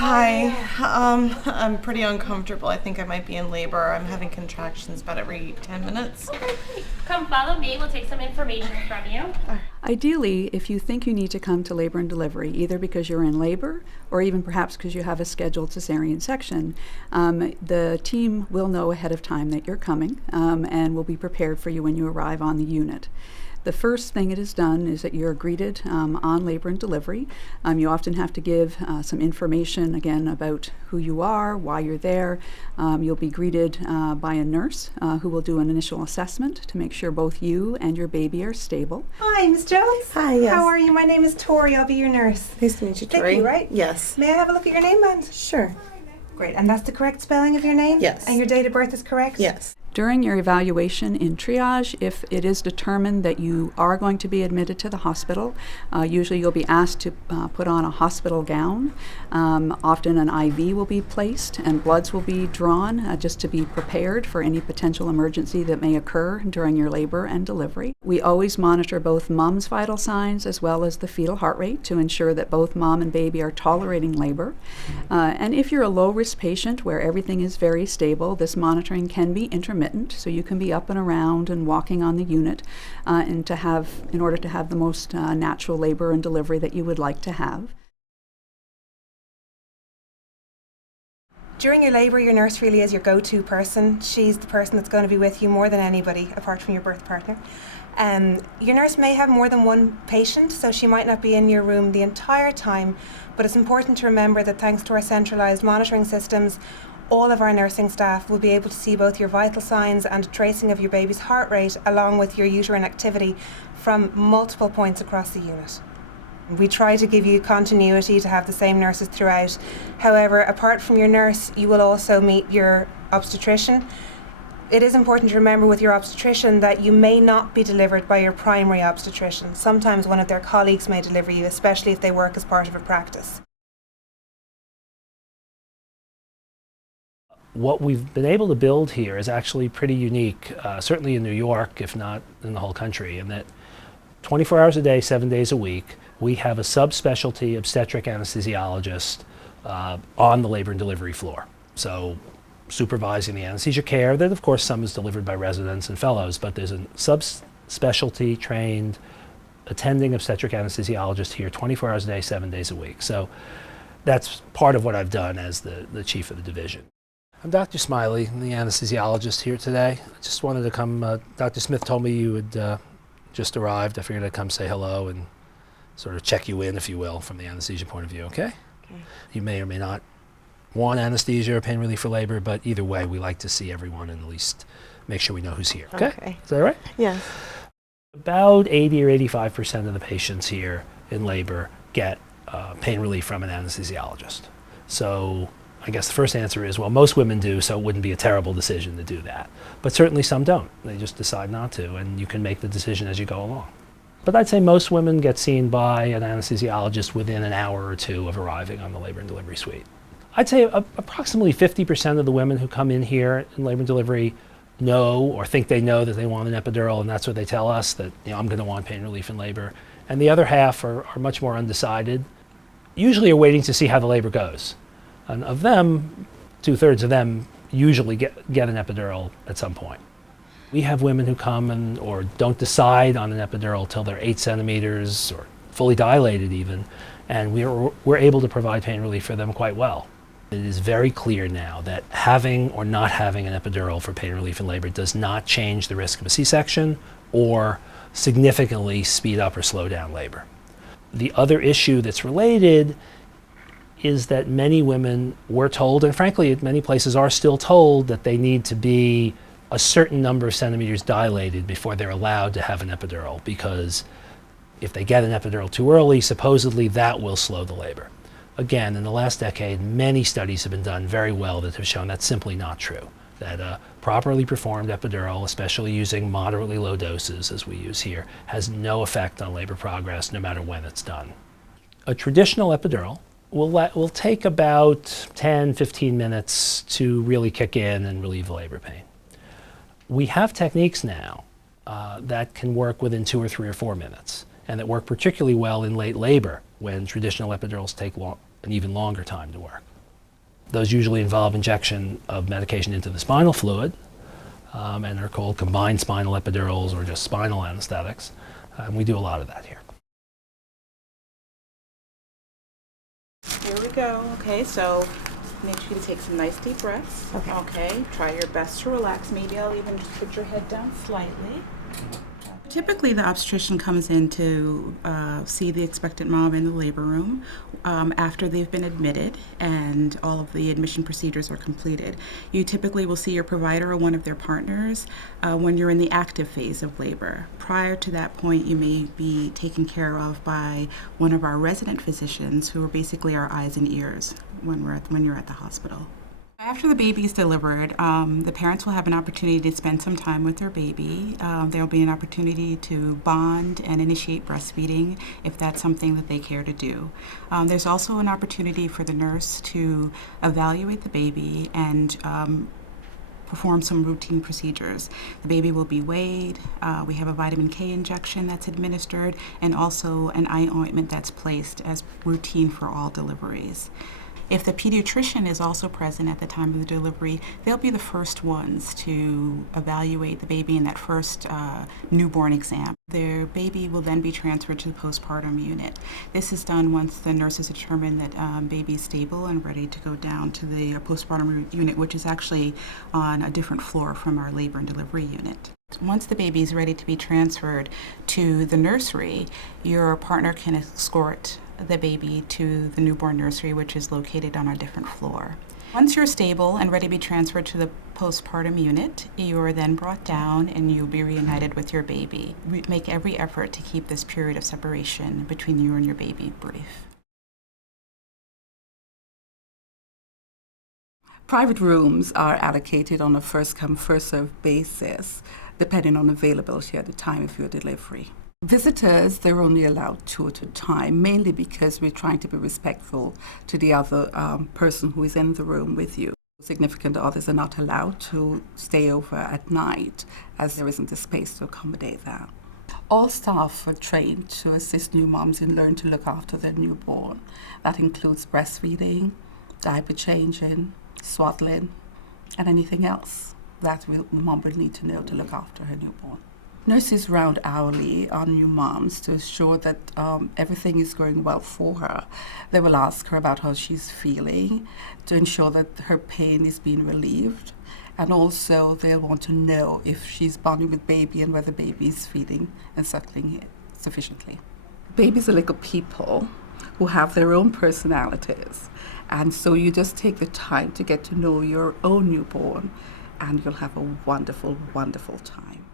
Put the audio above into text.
Hi. I'm pretty uncomfortable. I think I might be in labor. I'm having contractions about every 10 minutes. Okay. Come follow me. We'll take some information from you. Ideally, if you think you need to come to labor and delivery, either because you're in labor or even perhaps because you have a scheduled cesarean section, the team will know ahead of time that you're coming and will be prepared for you when you arrive on the unit. The first thing it is done is that you're greeted on labor and delivery. You often have to give some information, again, about who you are, why you're there. You'll be greeted by a nurse who will do an initial assessment to make sure both you and your baby are stable. Hi, Ms. Jones. Hi, yes. How are you? My name is Tori. I'll be your nurse. Nice to meet you, Tori. Vicky, right? Yes. May I have a look at your name band? Sure. Great. And that's the correct spelling of your name? Yes. And your date of birth is correct? Yes. During your evaluation in triage, if it is determined that you are going to be admitted to the hospital, usually you'll be asked to put on a hospital gown. Often an IV will be placed and bloods will be drawn just to be prepared for any potential emergency that may occur during your labor and delivery. We always monitor both mom's vital signs as well as the fetal heart rate to ensure that both mom and baby are tolerating labor. And if you're a low-risk patient where everything is very stable, this monitoring can be intermittent, so you can be up and around and walking on the unit in order to have the most natural labor and delivery that you would like to have. During your labor, your nurse really is your go-to person. She's the person that's going to be with you more than anybody, apart from your birth partner. Your nurse may have more than one patient, so she might not be in your room the entire time, but it's important to remember that thanks to our centralised monitoring systems, all of our nursing staff will be able to see both your vital signs and a tracing of your baby's heart rate along with your uterine activity from multiple points across the unit. We try to give you continuity to have the same nurses throughout. However, apart from your nurse, you will also meet your obstetrician. It is important to remember with your obstetrician that you may not be delivered by your primary obstetrician. Sometimes one of their colleagues may deliver you, especially if they work as part of a practice. What we've been able to build here is actually pretty unique, certainly in New York, if not in the whole country, in that 24 hours a day, 7 days a week, we have a subspecialty obstetric anesthesiologist on the labor and delivery floor. So supervising the anesthesia care, that of course some is delivered by residents and fellows, but there's a subspecialty trained attending obstetric anesthesiologist here 24 hours a day, 7 days a week. So that's part of what I've done as the chief of the division. I'm Dr. Smiley, I'm the anesthesiologist here today. I just wanted to come, Dr. Smith told me you had just arrived. I figured I'd come say hello and sort of check you in, if you will, from the anesthesia point of view, okay? Okay. You may or may not want anesthesia or pain relief for labor, but either way, we like to see everyone and at least make sure we know who's here, okay? Okay. Is that all right? Yes. About 80 or 85% of the patients here in labor get pain relief from an anesthesiologist. So I guess the first answer is, well, most women do, so it wouldn't be a terrible decision to do that. But certainly some don't. They just decide not to, and you can make the decision as you go along. But I'd say most women get seen by an anesthesiologist within an hour or two of arriving on the labor and delivery suite. I'd say approximately 50% of the women who come in here in labor and delivery know or think they know that they want an epidural, and that's what they tell us, that I'm going to want pain relief in labor. And the other half are much more undecided, usually are waiting to see how the labor goes. And of them, 2/3 of them usually get an epidural at some point. We have women who come or don't decide on an epidural till they're 8 centimeters or fully dilated even, and we're able to provide pain relief for them quite well. It is very clear now that having or not having an epidural for pain relief in labor does not change the risk of a C-section or significantly speed up or slow down labor. The other issue that's related is that many women were told, and frankly many places are still told, that they need to be a certain number of centimeters dilated before they're allowed to have an epidural, because if they get an epidural too early, supposedly that will slow the labor. Again, in the last decade, many studies have been done very well that have shown that's simply not true, that a properly performed epidural, especially using moderately low doses as we use here, has no effect on labor progress no matter when it's done. A traditional epidural will take about 10-15 minutes to really kick in and relieve the labor pain. We have techniques now that can work within 2 or 3 or 4 minutes, and that work particularly well in late labor when traditional epidurals take an even longer time to work. Those usually involve injection of medication into the spinal fluid, and they're called combined spinal epidurals or just spinal anesthetics. And we do a lot of that here. Here we go. Okay, so make sure you take some nice deep breaths. Okay. Try your best to relax. Maybe I'll even just put your head down slightly. Typically, the obstetrician comes in to see the expectant mom in the labor room after they've been admitted and all of the admission procedures are completed. You typically will see your provider or one of their partners when you're in the active phase of labor. Prior to that point, you may be taken care of by one of our resident physicians who are basically our eyes and ears when you're at the hospital. After the baby is delivered, the parents will have an opportunity to spend some time with their baby. There will be an opportunity to bond and initiate breastfeeding if that's something that they care to do. There's also an opportunity for the nurse to evaluate the baby and perform some routine procedures. The baby will be weighed, we have a vitamin K injection that's administered, and also an eye ointment that's placed as routine for all deliveries. If the pediatrician is also present at the time of the delivery, they'll be the first ones to evaluate the baby in that first newborn exam. Their baby will then be transferred to the postpartum unit. This is done once the nurses determine that baby is stable and ready to go down to the postpartum unit, which is actually on a different floor from our labor and delivery unit. Once the baby is ready to be transferred to the nursery, your partner can escort the baby to the newborn nursery, which is located on a different floor. Once you're stable and ready to be transferred to the postpartum unit, you are then brought down and you'll be reunited with your baby. Make every effort to keep this period of separation between you and your baby brief. Private rooms are allocated on a first-come, first-served basis, depending on availability at the time of your delivery. Visitors, they're only allowed 2 at a time, mainly because we're trying to be respectful to the other person who is in the room with you. Significant others are not allowed to stay over at night, as there isn't the space to accommodate that. All staff are trained to assist new moms and learn to look after their newborn. That includes breastfeeding, diaper changing, swaddling, and anything else that the mom will need to know to look after her newborn. Nurses round hourly on new moms to ensure that everything is going well for her. They will ask her about how she's feeling to ensure that her pain is being relieved. And also they'll want to know if she's bonding with baby and whether baby is feeding and suckling sufficiently. Babies are little people who have their own personalities. And so you just take the time to get to know your own newborn and you'll have a wonderful, wonderful time.